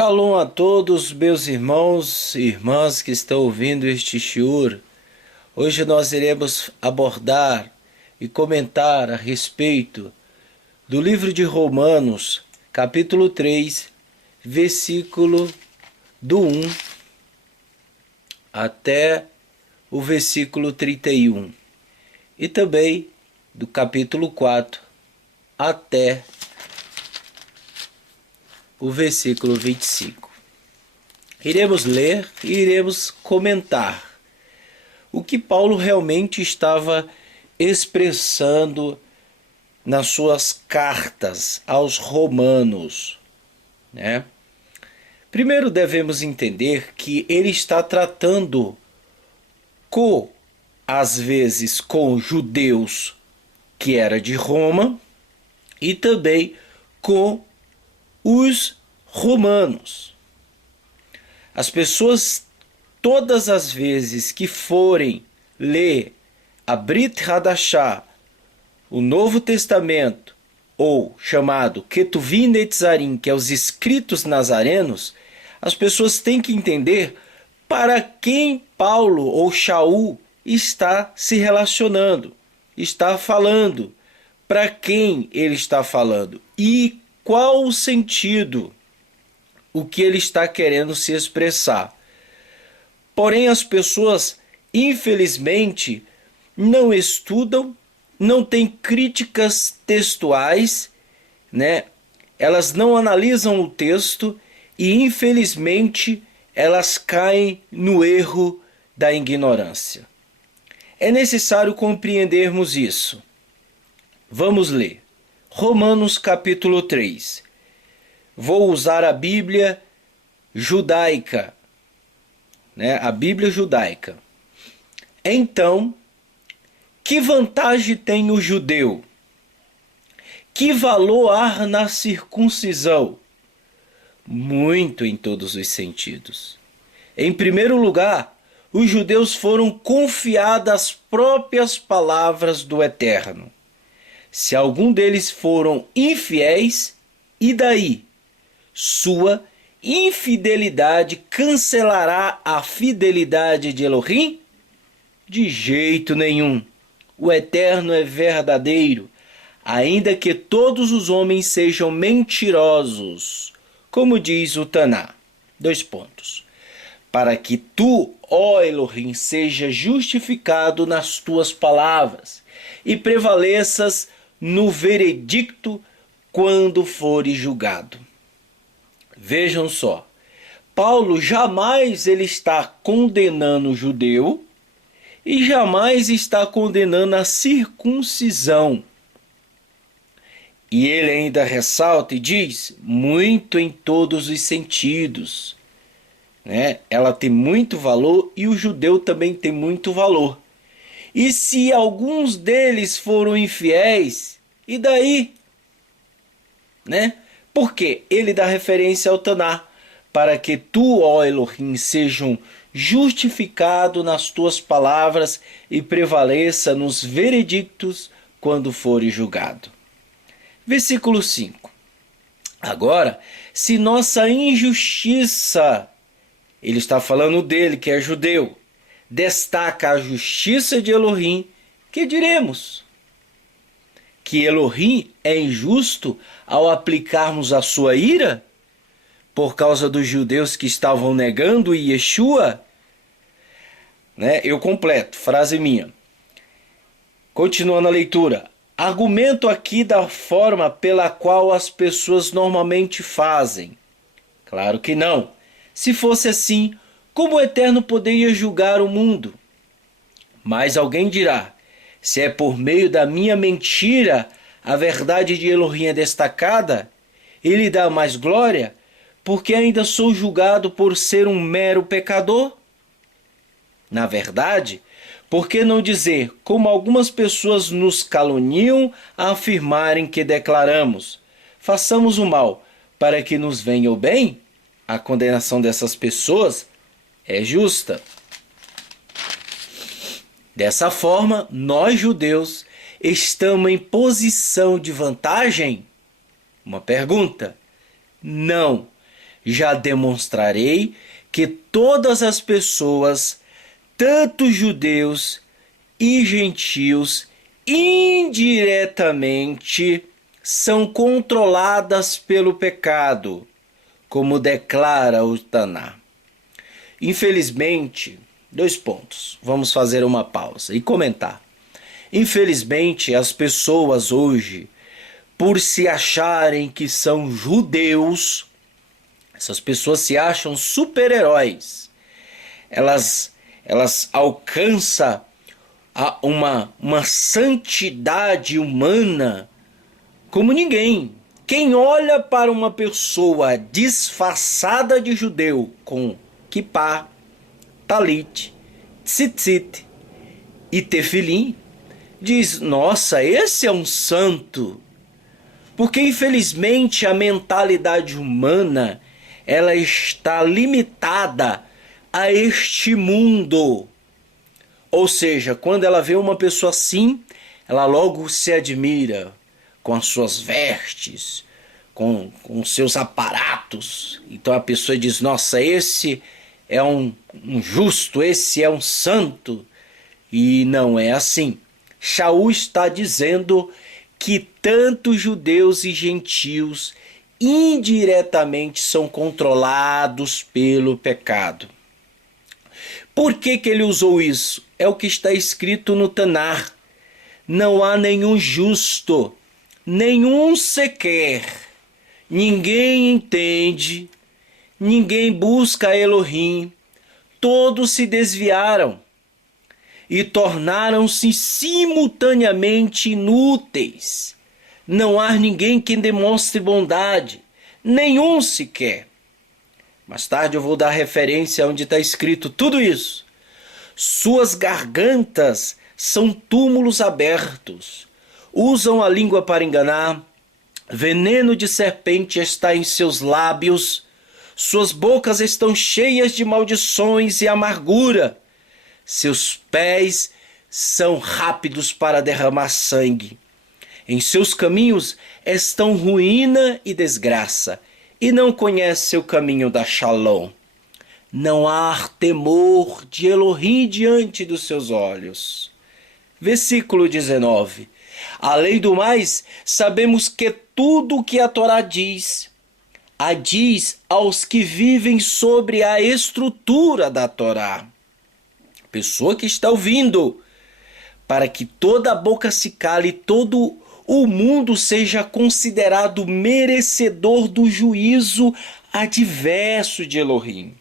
Shalom a todos meus irmãos e irmãs que estão ouvindo este shiur. Hoje nós iremos abordar e comentar a respeito do livro de Romanos, capítulo 3, versículo do 1 até o versículo 31. E também do capítulo 4 até o versículo 25. Iremos ler e iremos comentar o que Paulo realmente estava expressando nas suas cartas aos romanos, né? Primeiro devemos entender que ele está tratando às vezes com judeus que era de Roma e também com os romanos. As pessoas, todas as vezes que forem ler a Brit Hadashah, o Novo Testamento, ou chamado Ketuvim Netzarim, que é os escritos nazarenos, as pessoas têm que entender para quem Paulo ou Shaul está se relacionando, está falando, para quem ele está falando e qual o sentido, o que ele está querendo se expressar. Porém, as pessoas, infelizmente, não estudam, não têm críticas textuais, né? Elas não analisam o texto e, infelizmente, elas caem no erro da ignorância. É necessário compreendermos isso. Vamos ler. Romanos capítulo 3. Vou usar a Bíblia judaica, né? A Bíblia judaica. Então, que vantagem tem o judeu? Que valor há na circuncisão? Muito em todos os sentidos. Em primeiro lugar, os judeus foram confiados as próprias palavras do Eterno. Se algum deles foram infiéis, e daí? Sua infidelidade cancelará a fidelidade de Elohim? De jeito nenhum. O Eterno é verdadeiro, ainda que todos os homens sejam mentirosos, como diz o Taná. 2 pontos. Para que tu, ó Elohim, seja justificado nas tuas palavras e prevaleças no veredicto quando fores julgado. Vejam só, Paulo jamais ele está condenando o judeu e jamais está condenando a circuncisão. E ele ainda ressalta e diz, muito em todos os sentidos, né? Ela tem muito valor e o judeu também tem muito valor. E se alguns deles foram infiéis, e daí? Né? Porque ele dá referência ao Taná, para que tu, ó Elohim, sejam justificado nas tuas palavras e prevaleça nos veredictos quando fores julgado. Versículo 5. Agora, se nossa injustiça, ele está falando dele, que é judeu, destaca a justiça de Elohim, que diremos? Que Elohim é injusto ao aplicarmos a sua ira? Por causa dos judeus que estavam negando Yeshua? Né? Eu completo, frase minha. Continuando a leitura. Argumento aqui da forma pela qual as pessoas normalmente fazem. Claro que não. Se fosse assim, como o Eterno poderia julgar o mundo? Mas alguém dirá, se é por meio da minha mentira a verdade de Elohim é destacada, ele dá mais glória, porque ainda sou julgado por ser um mero pecador? Na verdade, por que não dizer, como algumas pessoas nos caluniam a afirmarem que declaramos, façamos o mal para que nos venha o bem? A condenação dessas pessoas é justa. Dessa forma, nós judeus estamos em posição de vantagem? Uma pergunta. Não. já demonstrarei que todas as pessoas, tanto judeus e gentios, indiretamente são controladas pelo pecado, como declara o Taná. Infelizmente, 2 pontos. Vamos fazer uma pausa e comentar. Infelizmente, as pessoas hoje, por se acharem que são judeus, essas pessoas se acham super-heróis. Elas alcançam uma santidade humana como ninguém. Quem olha para uma pessoa disfarçada de judeu com kippá, talit, tzitzit e tefilim, diz: nossa, esse é um santo. Porque infelizmente a mentalidade humana, ela está limitada a este mundo. Ou seja, quando ela vê uma pessoa assim, ela logo se admira com as suas vestes, com seus aparatos. Então a pessoa diz: nossa, esse é um justo, esse é um santo. E não é assim. Shaul está dizendo que tanto judeus e gentios indiretamente são controlados pelo pecado. Por que ele usou isso? É o que está escrito no Tanar. Não há nenhum justo, nenhum sequer. Ninguém entende, ninguém busca Elohim. Todos se desviaram e tornaram-se simultaneamente inúteis. Não há ninguém que demonstre bondade, nenhum sequer. Mais tarde eu vou dar referência onde está escrito tudo isso. Suas gargantas são túmulos abertos, usam a língua para enganar, veneno de serpente está em seus lábios, suas bocas estão cheias de maldições e amargura. Seus pés são rápidos para derramar sangue. Em seus caminhos estão ruína e desgraça, e não conhece o caminho da Shalom. Não há temor de Elohim diante dos seus olhos. Versículo 19. Além do mais, sabemos que tudo o que a Torá diz, a diz aos que vivem sobre a estrutura da Torá. Pessoa que está ouvindo, para que toda a boca se cale e todo o mundo seja considerado merecedor do juízo adverso de Elohim.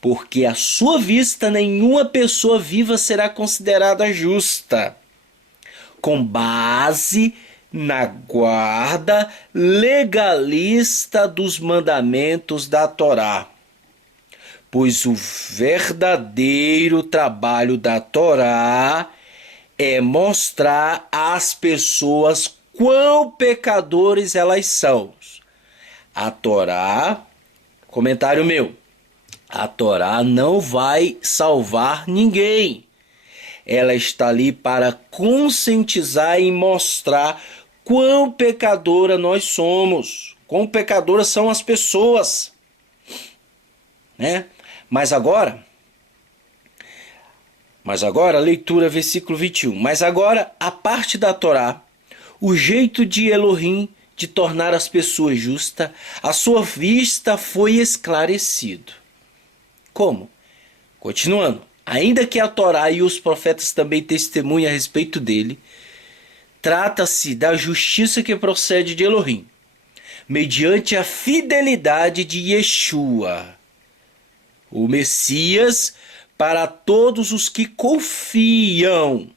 Porque à sua vista nenhuma pessoa viva será considerada justa, com base na guarda legalista dos mandamentos da Torá. Pois o verdadeiro trabalho da Torá é mostrar às pessoas quão pecadores elas são. A Torá, comentário meu, a Torá não vai salvar ninguém. Ela está ali para conscientizar e mostrar quão pecadora nós somos, quão pecadoras são as pessoas, né? Mas agora, leitura versículo 21. Mas agora, a parte da Torá, o jeito de Elohim de tornar as pessoas justas, a sua vista foi esclarecido. Como? Continuando. Ainda que a Torá e os profetas também testemunhem a respeito dele, trata-se da justiça que procede de Elohim, mediante a fidelidade de Yeshua, o Messias, para todos os que confiam.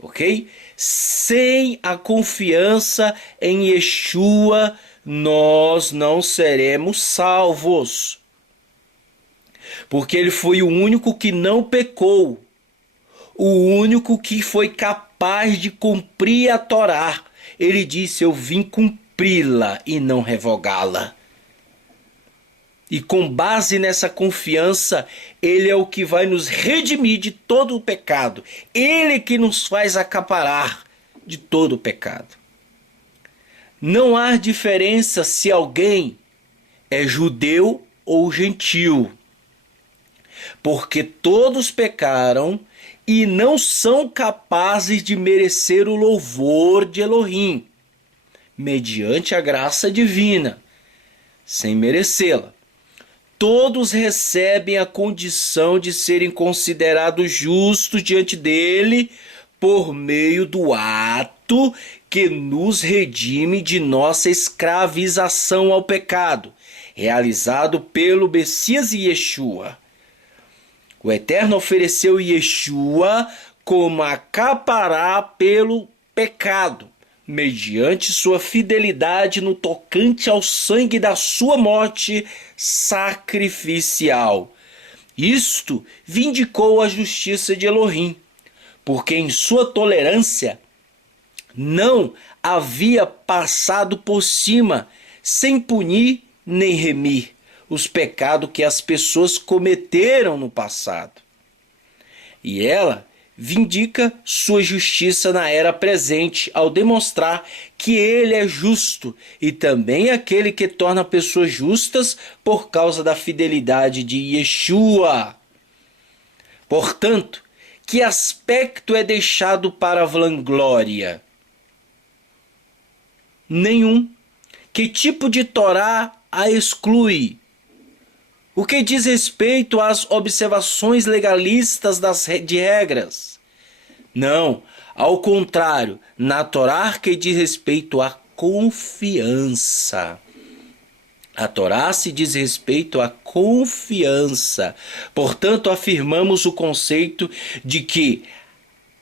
Ok? Sem a confiança em Yeshua, nós não seremos salvos. Porque ele foi o único que não pecou, o único que foi capaz de cumprir a Torá. Ele disse: eu vim cumpri-la e não revogá-la. E com base nessa confiança, ele é o que vai nos redimir de todo o pecado. Ele que nos faz acaparar de todo o pecado. Não há diferença se alguém é judeu ou gentil, porque todos pecaram e não são capazes de merecer o louvor de Elohim, mediante a graça divina, sem merecê-la. Todos recebem a condição de serem considerados justos diante dele por meio do ato que nos redime de nossa escravização ao pecado, realizado pelo Messias Yeshua. O Eterno ofereceu Yeshua como a capará pelo pecado, mediante sua fidelidade no tocante ao sangue da sua morte sacrificial. Isto vindicou a justiça de Elohim, porque em sua tolerância não havia passado por cima, sem punir nem remir, os pecados que as pessoas cometeram no passado. E ela vindica sua justiça na era presente ao demonstrar que ele é justo e também aquele que torna pessoas justas por causa da fidelidade de Yeshua. Portanto, que aspecto é deixado para a vanglória? Nenhum. Que tipo de Torá a exclui? O que diz respeito às observações legalistas de regras? Não, ao contrário, na Torá que diz respeito à confiança. A Torá se diz respeito à confiança. Portanto, afirmamos o conceito de que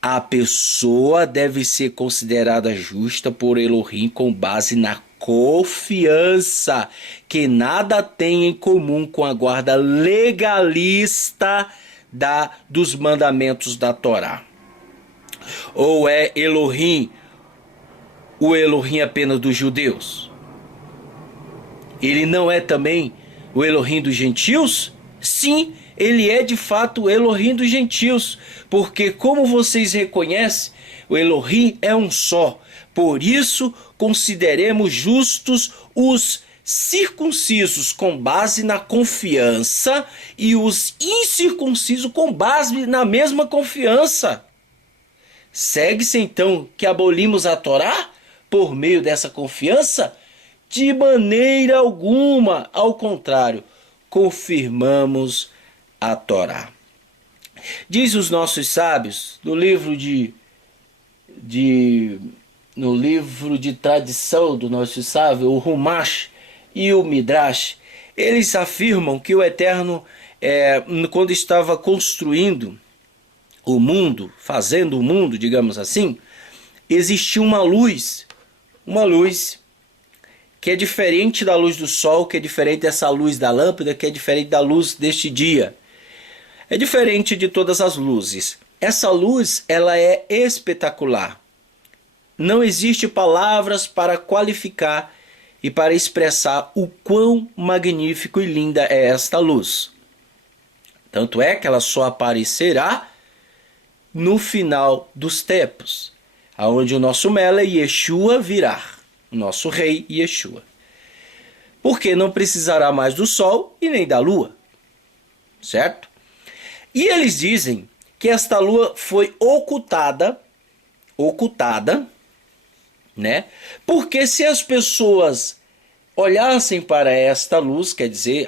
a pessoa deve ser considerada justa por Elohim com base na confiança, que nada tem em comum com a guarda legalista dos mandamentos da Torá. Ou é Elohim o Elohim apenas dos judeus? Ele não é também o Elohim dos gentios? Sim, ele é de fato o Elohim dos gentios, porque como vocês reconhecem, o Elohim é um só. Por isso, consideremos justos os circuncisos com base na confiança e os incircuncisos com base na mesma confiança. Segue-se então que abolimos a Torá por meio dessa confiança? De maneira alguma, ao contrário, confirmamos a Torá. Diz os nossos sábios no livro no livro de tradição do nosso sábio, o Humash e o Midrash, eles afirmam que o Eterno, quando estava construindo o mundo, fazendo o mundo, digamos assim, existia uma luz que é diferente da luz do sol, que é diferente dessa luz da lâmpada, que é diferente da luz deste dia. É diferente de todas as luzes. Essa luz, ela é espetacular. Não existe palavras para qualificar e para expressar o quão magnífico e linda é esta luz. Tanto é que ela só aparecerá no final dos tempos, aonde o nosso Mela Yeshua virá, o nosso rei Yeshua. Porque não precisará mais do sol e nem da lua, certo? E eles dizem que esta lua foi ocultada, né? Porque se as pessoas olhassem para esta luz, quer dizer,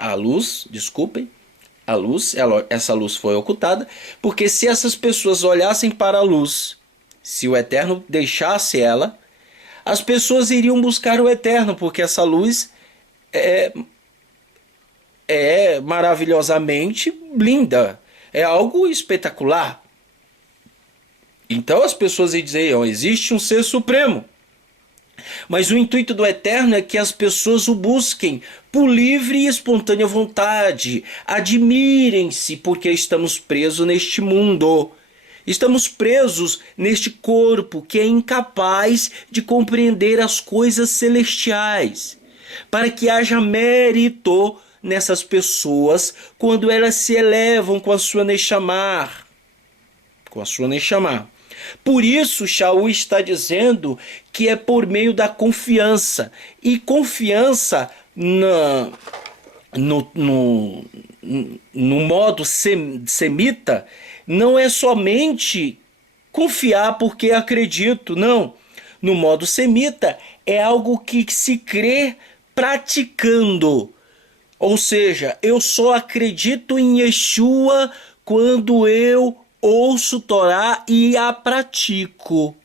essa luz foi ocultada, porque se essas pessoas olhassem para a luz, se o Eterno deixasse ela, as pessoas iriam buscar o Eterno, porque essa luz é maravilhosamente linda, é algo espetacular. Então as pessoas diziam, existe um ser supremo. Mas o intuito do Eterno é que as pessoas o busquem por livre e espontânea vontade. Admirem-se porque estamos presos neste mundo. Estamos presos neste corpo que é incapaz de compreender as coisas celestiais. Para que haja mérito nessas pessoas quando elas se elevam com a sua Neshama. Por isso, Shaul está dizendo que é por meio da confiança. E confiança no modo semita, não é somente confiar porque acredito, não. No modo semita, é algo que se crê praticando. Ou seja, eu só acredito em Yeshua quando eu ouço Torá e a pratico.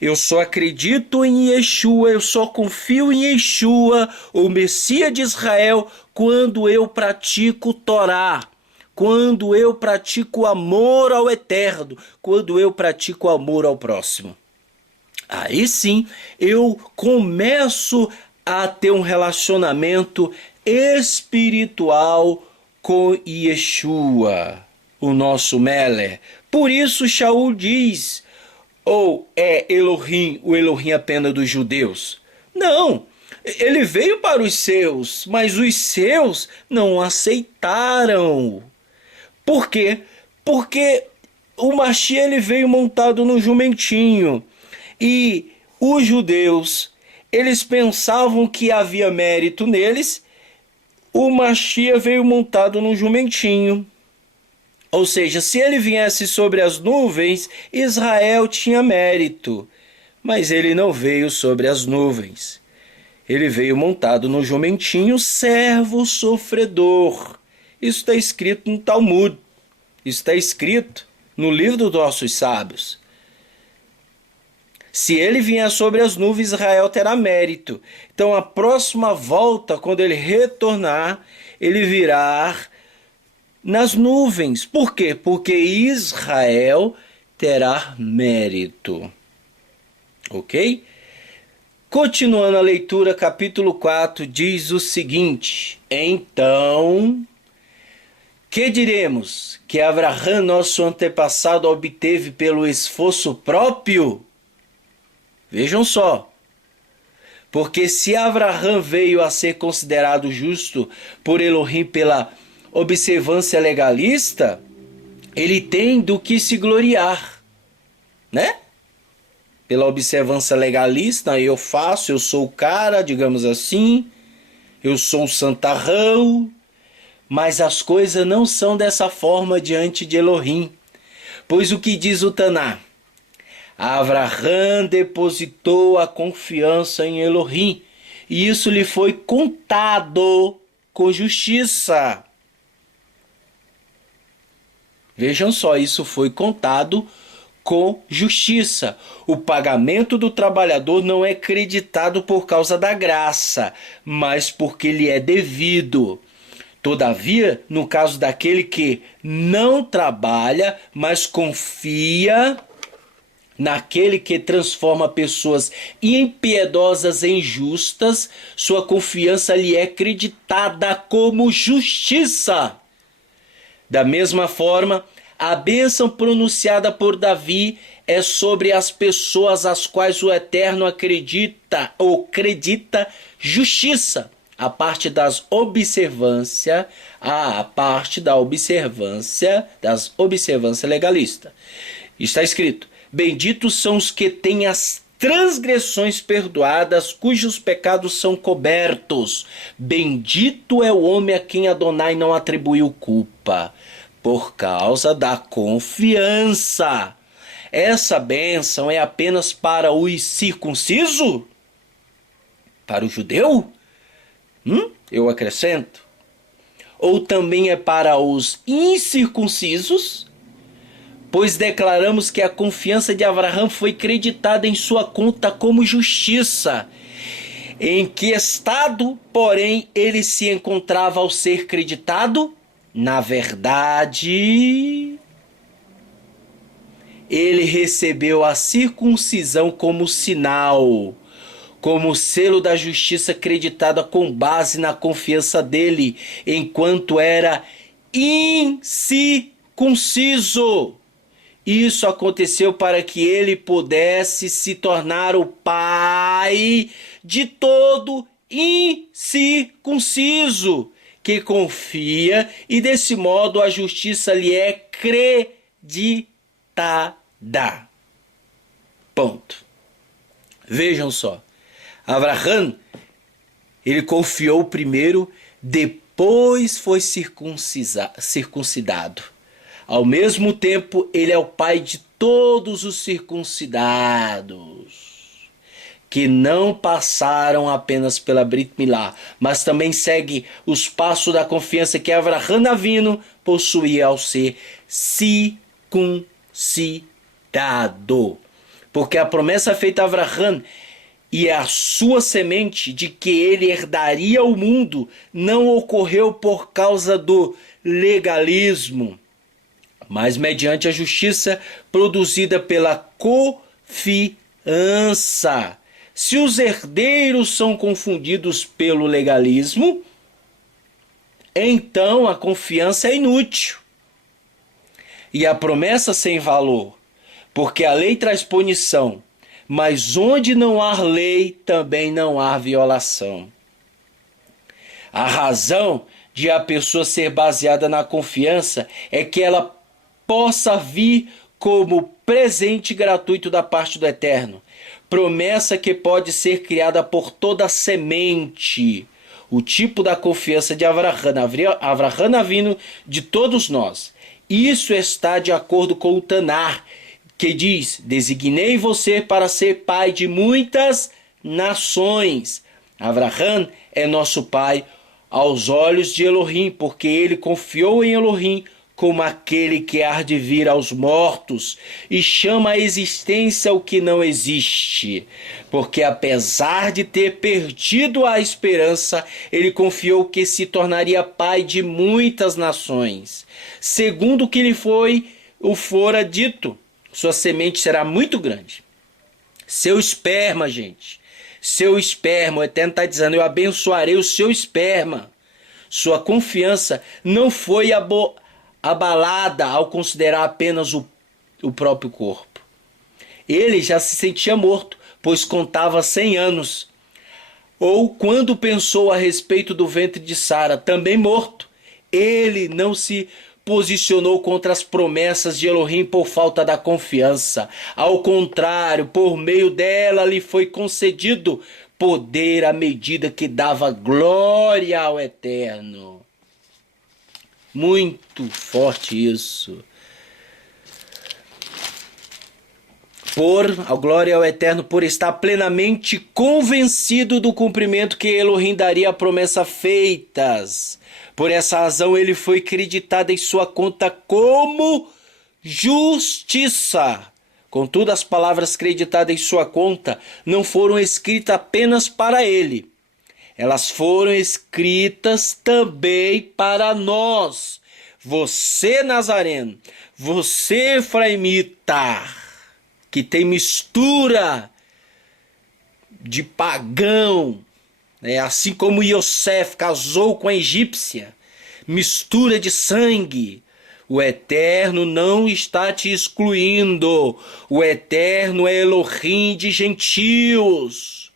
Eu só acredito em Yeshua, eu só confio em Yeshua, o Messias de Israel, quando eu pratico Torá, quando eu pratico amor ao eterno, quando eu pratico amor ao próximo. Aí sim eu começo a ter um relacionamento espiritual com Yeshua, o nosso Melech. Por isso Shaul diz: ou é Elohim, o Elohim apenas dos judeus? Não, ele veio para os seus, mas os seus não aceitaram. Por quê? Porque o Mashiach ele veio montado no jumentinho. E os judeus, eles pensavam que havia mérito neles. O Mashiach veio montado no jumentinho. Ou seja, se ele viesse sobre as nuvens, Israel tinha mérito. Mas ele não veio sobre as nuvens. Ele veio montado no jumentinho, servo sofredor. Isso está escrito no Talmud. Isso está escrito no livro dos nossos sábios. Se ele vier sobre as nuvens, Israel terá mérito. Então, a próxima volta, quando ele retornar, ele virá nas nuvens. Por quê? Porque Israel terá mérito. Ok? Continuando a leitura, capítulo 4 diz o seguinte: então, que diremos? Que Abraão, nosso antepassado, obteve pelo esforço próprio? Vejam só. Porque se Abraão veio a ser considerado justo por Elohim pela observância legalista, ele tem do que se gloriar, né? Pela observância legalista, eu faço, eu sou o cara, digamos assim, eu sou um santarrão, mas as coisas não são dessa forma diante de Elohim. Pois o que diz o Taná? Abraão depositou a confiança em Elohim, e isso lhe foi contado com justiça. Vejam só, isso foi contado com justiça. O pagamento do trabalhador não é creditado por causa da graça, mas porque lhe é devido. Todavia, no caso daquele que não trabalha, mas confia naquele que transforma pessoas impiedosas em justas, sua confiança lhe é creditada como justiça. Da mesma forma, a bênção pronunciada por Davi é sobre as pessoas às quais o Eterno acredita ou acredita justiça. A parte das observâncias, das observâncias legalistas. Está escrito: benditos são os que têm as transgressões perdoadas, cujos pecados são cobertos. Bendito é o homem a quem Adonai não atribuiu culpa, por causa da confiança. Essa bênção é apenas para o circunciso? Para o judeu? Eu acrescento. Ou também é para os incircuncisos? Pois declaramos que a confiança de Abraão foi creditada em sua conta como justiça. Em que estado, porém, ele se encontrava ao ser creditado? Na verdade, ele recebeu a circuncisão como sinal, como selo da justiça creditada com base na confiança dele, enquanto era incircunciso. Isso aconteceu para que ele pudesse se tornar o pai de todo incircunciso que confia, e desse modo a justiça lhe é creditada. Ponto. Vejam só. Abraão, ele confiou primeiro depois foi circuncidado. Ao mesmo tempo, ele é o pai de todos os circuncidados, que não passaram apenas pela Brit Milá, mas também segue os passos da confiança que Avraham Avinu possuía ao ser circuncidado. Porque a promessa feita a Avraham e a sua semente de que ele herdaria o mundo não ocorreu por causa do legalismo, mas mediante a justiça produzida pela confiança. Se os herdeiros são confundidos pelo legalismo, então a confiança é inútil e a promessa sem valor, porque a lei traz punição, mas onde não há lei, também não há violação. A razão de a pessoa ser baseada na confiança é que ela possa vir como presente gratuito da parte do Eterno. Promessa que pode ser criada por toda semente. O tipo da confiança de Avraham Avinu de todos nós. Isso está de acordo com o Tanar, que diz: designei você para ser pai de muitas nações. Avraham é nosso pai aos olhos de Elohim, porque ele confiou em Elohim como aquele que há de vir aos mortos e chama à existência o que não existe. Porque apesar de ter perdido a esperança, ele confiou que se tornaria pai de muitas nações. Segundo o que lhe fora dito, sua semente será muito grande. Seu esperma, gente. Seu esperma, o Eterno está dizendo: eu abençoarei o seu esperma. Sua confiança não foi abalada ao considerar apenas o próprio corpo. Ele já se sentia morto, pois contava 100 anos. Ou quando pensou a respeito do ventre de Sara, também morto, ele não se posicionou contra as promessas de Elohim por falta da confiança. Ao contrário, por meio dela lhe foi concedido poder à medida que dava glória ao Eterno. Muito forte isso. A glória ao Eterno por estar plenamente convencido do cumprimento que Elohim daria a promessa feitas. Por essa razão ele foi creditado em sua conta como justiça. Contudo, as palavras creditadas em sua conta não foram escritas apenas para ele. Elas foram escritas também para nós. Você, Nazareno, você, Efraimita, que tem mistura de pagão, assim como Yosef casou com a egípcia, mistura de sangue. O Eterno não está te excluindo. O Eterno é Elohim de gentios.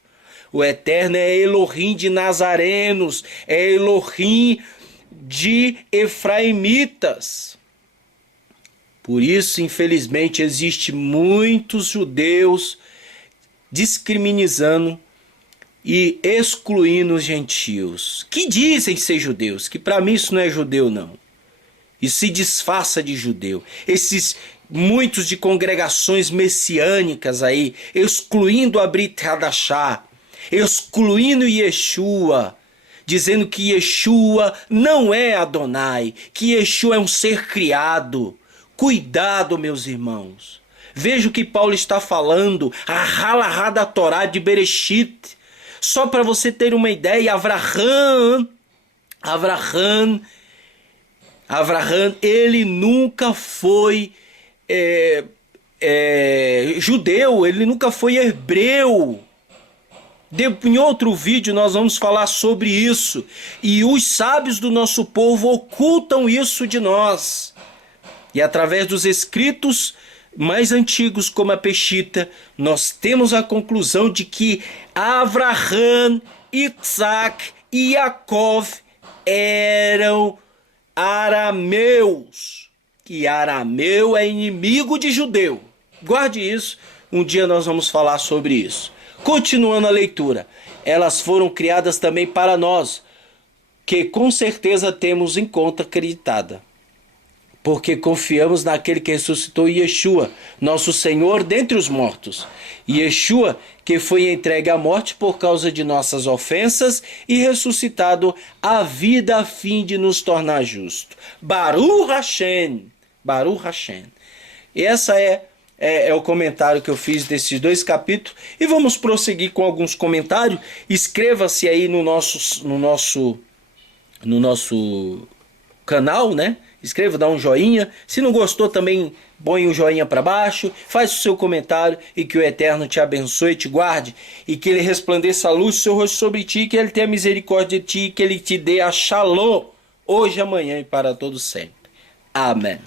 O Eterno é Elohim de nazarenos. É Elohim de efraimitas. Por isso, infelizmente, existe muitos judeus discriminando e excluindo os gentios, que dizem ser judeus, que para mim isso não é judeu não. E se disfarça de judeu. Esses muitos de congregações messiânicas aí, excluindo a Brit Hadashah, excluindo Yeshua, dizendo que Yeshua não é Adonai, que Yeshua é um ser criado. Cuidado, meus irmãos. Veja o que Paulo está falando, a halahá da Torá de Bereshit. Só para você ter uma ideia, Avraham, ele nunca foi judeu, ele nunca foi hebreu. Em outro vídeo nós vamos falar sobre isso. E os sábios do nosso povo ocultam isso de nós. E através dos escritos mais antigos, como a Peshita, nós temos a conclusão de que Avraham, Isaac e Yaakov eram arameus. E arameu é inimigo de judeu. Guarde isso, um dia nós vamos falar sobre isso. Continuando a leitura, elas foram criadas também para nós, que com certeza temos em conta acreditada, porque confiamos naquele que ressuscitou Yeshua, nosso Senhor dentre os mortos. Yeshua, que foi entregue à morte por causa de nossas ofensas e ressuscitado à vida a fim de nos tornar justo. Baruch Hashem. Baruch Hashem. E essa é o comentário que eu fiz desses 2 capítulos. E vamos prosseguir com alguns comentários. Inscreva-se aí no nosso canal, né? Inscreva, dá um joinha. Se não gostou também, põe um joinha para baixo. Faz o seu comentário e que o Eterno te abençoe e te guarde. E que ele resplandeça a luz do seu rosto sobre ti, que ele tenha misericórdia de ti, que ele te dê a shalom hoje, amanhã e para todo sempre. Amém.